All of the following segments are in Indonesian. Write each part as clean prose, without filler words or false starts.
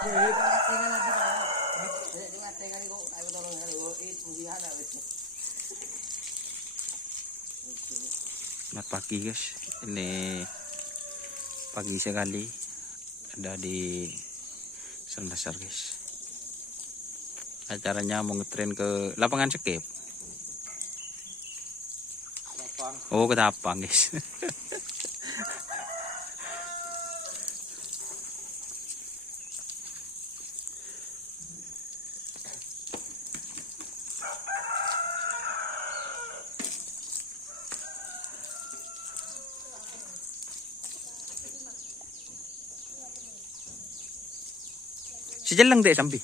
Selamat pagi guys, ini pagi sekali ada di Selasar guys. Acaranya mau ngetren ke lapangan skate. Oh, ke Tapang guys. Si jalan deh sampai.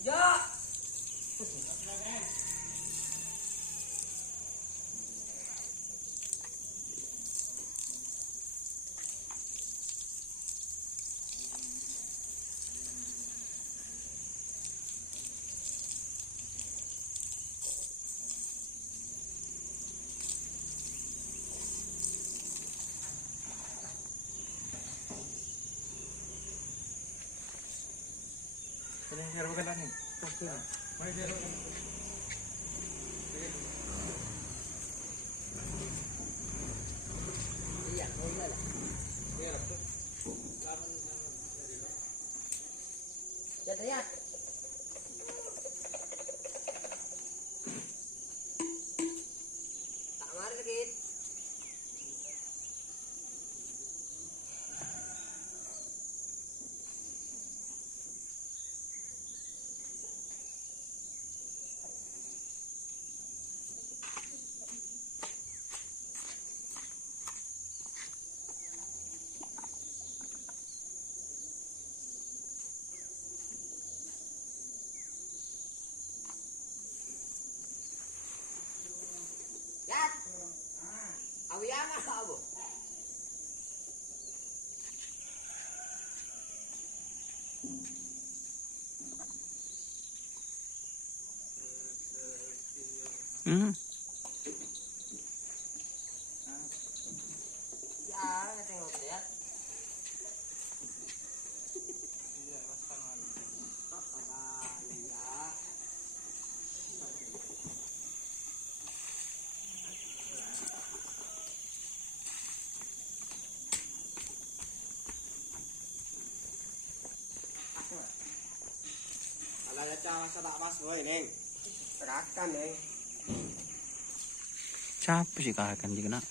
Ya. Ini biar bukan lagi. Mari dia. Iya, boleh lah. Iya, Jadinya tak mari lagi. Ya. Awiana sabo. Hmm. Ya, tengok lihat. Ala cara sedak pas boy ning. Terakan nih. Siapa sih kakak juga nak?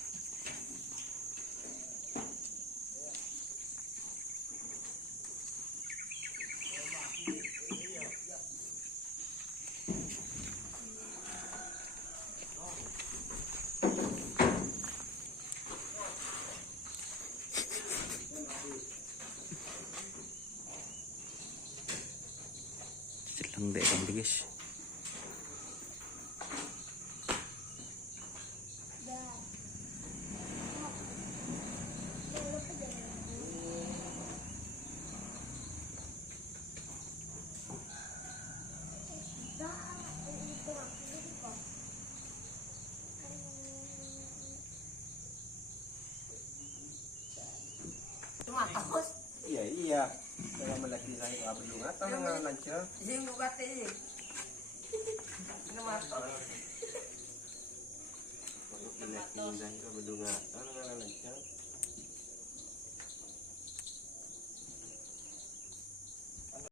Jalan deh sampai guys. ya. Saya melati lagi ke belum atau lancar. Sing bubate sih. Ini matok. Melati lagi ke belum atau